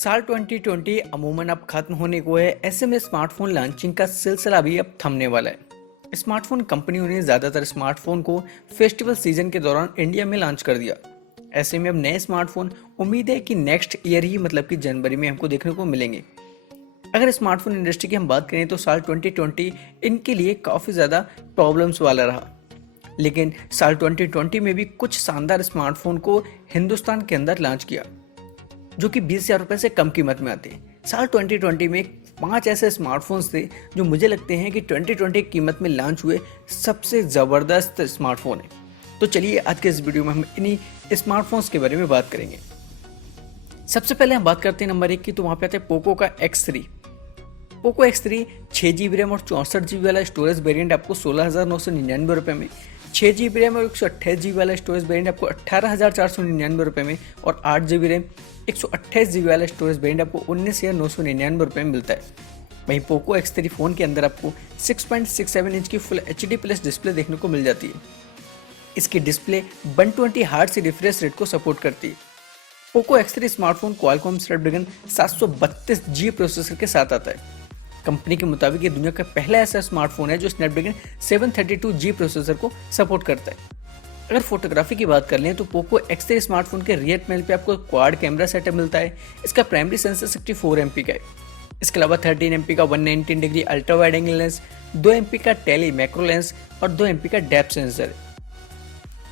साल 2020 अमूमन अब खत्म होने को है। ऐसे में स्मार्टफोन लॉन्चिंग का सिलसिला भी अब थमने वाला है। स्मार्टफोन कंपनियों ने ज़्यादातर स्मार्टफोन को फेस्टिवल सीजन के दौरान इंडिया में लॉन्च कर दिया। ऐसे में अब नए स्मार्टफोन उम्मीद है कि नेक्स्ट ईयर ही मतलब कि जनवरी में हमको देखने को मिलेंगे। अगर स्मार्टफोन इंडस्ट्री की हम बात करें तो साल 2020 इनके लिए काफ़ी ज़्यादा प्रॉब्लम्स वाला रहा, लेकिन साल 2020 में भी कुछ शानदार स्मार्टफोन को हिंदुस्तान के अंदर लॉन्च किया जो कि 20,000 रुपये से कम कीमत में आते हैं। साल 2020 में 5 ऐसे स्मार्टफोन्स थे जो मुझे लगते हैं कि 2020 कीमत में लॉन्च हुए सबसे ज़बरदस्त स्मार्टफोन है। तो चलिए आज के इस वीडियो में हम इन्हीं स्मार्टफोन्स के बारे में बात करेंगे। सबसे पहले हम बात करते हैं नंबर 1 की, तो वहाँ पे आता है पोको का X3। Poco X3 6GB RAM और 64GB वाला स्टोरेज वेरिएंट आपको 16,999 रुपये में, 6GB रैम और 128GB वाला स्टोरेज वेरिएंट आपको 18,499 रुपये में और 8GB रैम 128GB वाला स्टोरेज वेरिएंट आपको 19,999 रुपये में मिलता है। वहीं पोको X3 फ़ोन के अंदर आपको 6.67 इंच की फुल HD प्लस डिस्प्ले देखने को मिल जाती है। इसकी डिस्प्ले 120 हर्ट्ज रिफ्रेश रेट को सपोर्ट करती है। Poco X3 smartphone Qualcomm Snapdragon 732G processor के साथ आता है। कंपनी के मुताबिक ये दुनिया का पहला ऐसा स्मार्टफोन है जो स्नैपड्रैगन 732G प्रोसेसर को सपोर्ट करता है। अगर फोटोग्राफी की बात कर लें तो पोको X3 स्मार्टफोन के रियर पैनल पे आपको क्वाड कैमरा सेटअप मिलता है। इसका प्राइमरी सेंसर 64 MP का है। इसके अलावा 13 MP का 119 degree ultra wide angle lens, 2 MP का टेली मैक्रो लेंस और 2 MP का डेप्थ सेंसर है।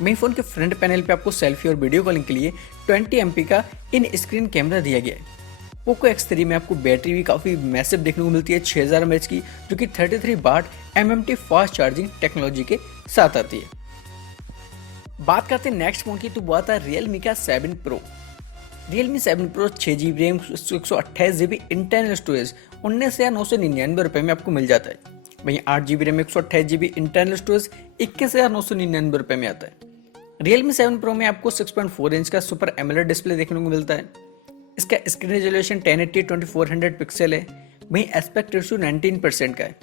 मेन फोन के फ्रंट पैनल पे आपको सेल्फी और वीडियो कॉलिंग के लिए 20 MP का इन स्क्रीन कैमरा दिया गया है। पोको X3 में आपको बैटरी भी काफ़ी मैसिव देखने को मिलती है 6000 mAh की, जो कि 33 वाट MMT फास्ट चार्जिंग टेक्नोलॉजी के साथ आती है। बात करते हैं नेक्स्ट फोन की, तो वो आता है Realme का 7 Pro। Realme 7 Pro 6GB RAM 128GB internal storage 19,999 रुपये में आपको मिल जाता है। वहीं 8GB RAM 128GB internal storage 21,999 रुपये में आता है। Realme 7 Pro में आपको 6.4 इंच का सुपर एमोलेड डिस्प्ले देखने को मिलता है। इसका स्क्रीन रेजोल्यूशन 1080x2400 पिक्सल है। वहीं एस्पेक्ट रेशियो 19% का है।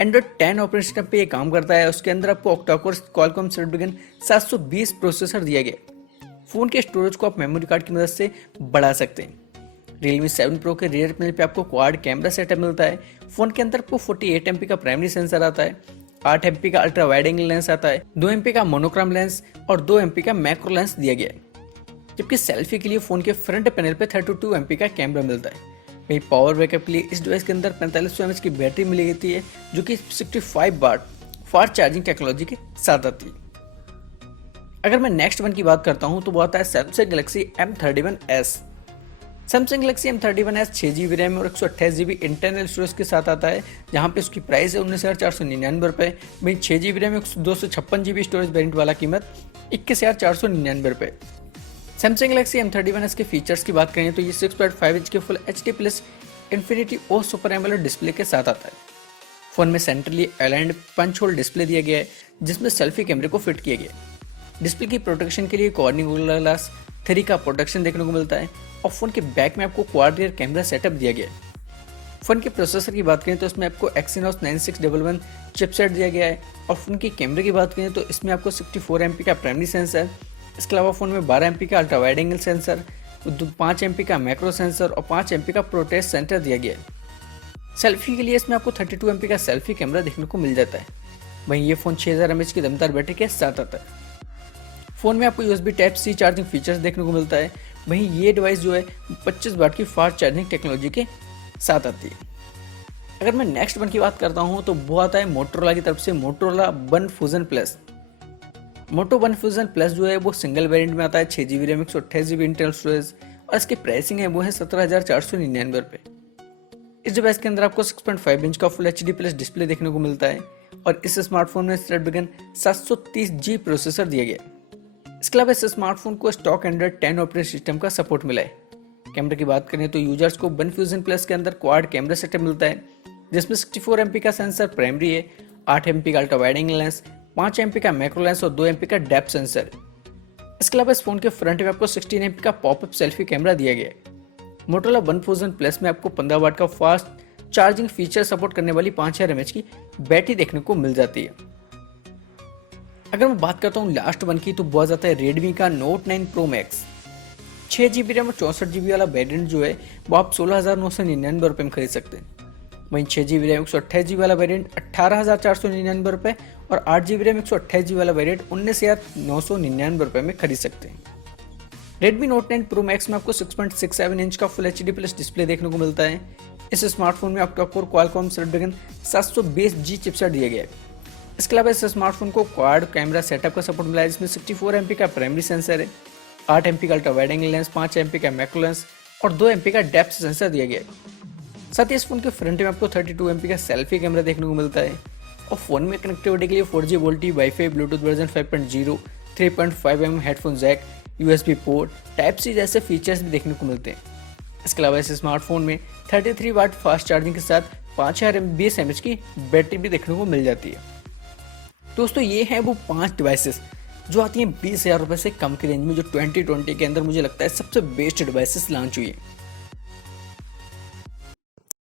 एंड्रॉइड 10 ऑपरेटिंग सिस्टम पे ये काम करता है। उसके अंदर आपको ऑक्टा-कोर क्वालकॉम स्नैपड्रैगन 720 प्रोसेसर दिया गया। फ़ोन के स्टोरेज को आप मेमोरी कार्ड की मदद से बढ़ा सकते हैं। Realme 7 Pro के रियर पैनल पे आपको क्वाड कैमरा सेटअप मिलता है। फ़ोन के अंदर आपको 48 MP का प्राइमरी सेंसर आता है, 8 MP का अल्ट्रा वाइड एंगल लेंस आता है, 2 MP का मोनोक्रोम लेंस और 2 MP का मैक्रो लेंस दिया गया है। जबकि सेल्फी के लिए फ़ोन के फ्रंट पैनल पे 32 MP का कैमरा मिलता है। वहीं पावर बैकअप के लिए इस डिवाइस के अंदर 4500 mAh की बैटरी मिली जाती है, जो कि 65 वाट फास्ट चार्जिंग टेक्नोलॉजी के साथ आती है। अगर मैं नेक्स्ट वन की बात करता हूं तो वो आता है Samsung Galaxy M31s। Samsung Galaxy M31s 6GB RAM और 128GB इंटरनल स्टोरेज के साथ आता है, जहां पे उसकी प्राइस है 19,499 रुपये। वहीं 6GB RAM 256GB storage variant वाला कीमत 21,499 रुपये। सैमसंग गैलेक्सी M31s के फीचर्स की बात करें तो ये 6.5 इंच के full HD plus infinity O super AMOLED display के साथ आता है। फ़ोन में centrally aligned punch hole display दिया गया है, जिसमें सेल्फी कैमरे को फिट किया गया है। डिस्प्ले की प्रोटेक्शन के लिए कॉर्निंग ग्लास 3 का प्रोटेक्शन देखने को मिलता है और फ़ोन के बैक में आपको क्वाड रियर कैमरा सेटअप दिया गया है। फ़ोन के प्रोसेसर की बात करें तो इसमें आपको Exynos 9611 चिपसेट दिया गया है और फ़ोन की कैमरे की बात करें तो इसमें आपको 64 MP का प्राइमरी सेंसर, इसके अलावा फ़ोन में 12 MP का ultra wide angle sensor, 5 MP का मैक्रो सेंसर और 5 MP का प्रोटेस्ट सेंटर दिया गया है। सेल्फी के लिए इसमें आपको 32 MP का सेल्फी कैमरा देखने को मिल जाता है। वहीं ये फ़ोन 6000 mAh की दमदार बैटरी के साथ आता है। फ़ोन में आपको USB Type-C चार्जिंग फीचर्स देखने को मिलता है। वहीं ये डिवाइस जो है 25 वाट की फास्ट चार्जिंग टेक्नोलॉजी के साथ आती है। अगर मैं नेक्स्ट वन की बात करता हूँ तो वो आता है मोटोरोला की तरफ से मोटोरोला वन फ्यूजन प्लस। मोटो वन फ्यूजन प्लस जो है वो सिंगल वेरिएंट में आता है 6GB RAM 128GB internal storage और इसकी प्राइसिंग है वो है 17,499 रुपये। इस डिवाइस के अंदर आपको 6.5 इंच का फुल HD प्लस डिस्प्ले देखने को मिलता है और इस स्मार्टफोन में स्नैपड्रैगन 730G प्रोसेसर दिया गया है। इसके अलावा इस स्मार्टफोन को स्टॉक एंड्रॉइड 10 ऑपरेटिंग सिस्टम का सपोर्ट मिला है। कैमरे की बात करें तो यूजर्स को वन फ्यूजन प्लस के अंदर क्वाड कैमरा सेटअप मिलता है, जिसमें 64 MP का सेंसर प्राइमरी है, 8 MP का ultra wide angle lens, 5 MP का मैक्रो लेंस और 2 MP का डेप्थ सेंसर है। इसके अलावा इस फोन के फ्रंट में आपको 16 MP का पॉपअप सेल्फी कैमरा दिया गया है। मोटोरोला वन फ्यूजन प्लस में आपको 15 वाट का फास्ट चार्जिंग फीचर सपोर्ट करने वाली 5000 mAh की बैटरी देखने को मिल जाती है। अगर मैं बात करता हूँ लास्ट वन की तो बहुत जाता है Redmi का Note 9 Pro Max। 6 GB RAM और 64 GB वाला वेरिएंट जो है वो आप 16,999 में खरीद सकते हैं। वहीं 6 GB रैम 128 GB वाला वेरिएंट 18,499 और 8 GB रैम 128 GB वाला वेरिएंट 19,999 में खरीद सकते हैं। Redmi Note 9 Pro Max में आपको 6.67 इंच का फुल HD प्लस डिस्प्ले देखने को मिलता है। इस स्मार्टफोन में octa core Qualcomm Snapdragon 720G chipset दिया गया है। इसके अलावा इस स्मार्टफोन को क्वाड कैमरा सेटअप का सपोर्ट मिला है, जिसमें 64 MP का प्राइमरी सेंसर है, 8 MP का ultra wide angle lens, 5 MP का मैक्रो लेंस और 2 MP का डेप्थ सेंसर दिया गया है। साथ ही इस फोन के फ्रंट में आपको 32 MP का सेल्फी कैमरा देखने को मिलता है और फोन में कनेक्टिविटी के लिए 4G VoLTE wifi, bluetooth version 5.0, 3.5mm headphone jack, USB port, type C जैसे फीचर्स भी देखने को मिलते हैं। इसके अलावा इस स्मार्टफोन में 33 वाट फास्ट चार्जिंग के साथ 5000 mAh की बैटरी भी देखने को मिल जाती है। दोस्तों ये हैं वो 5 डिवाइसेस जो आती हैं 20,000 रुपये से कम की रेंज में, जो 2020 के अंदर मुझे लगता है सबसे बेस्ट डिवाइसेस लॉन्च हुई है।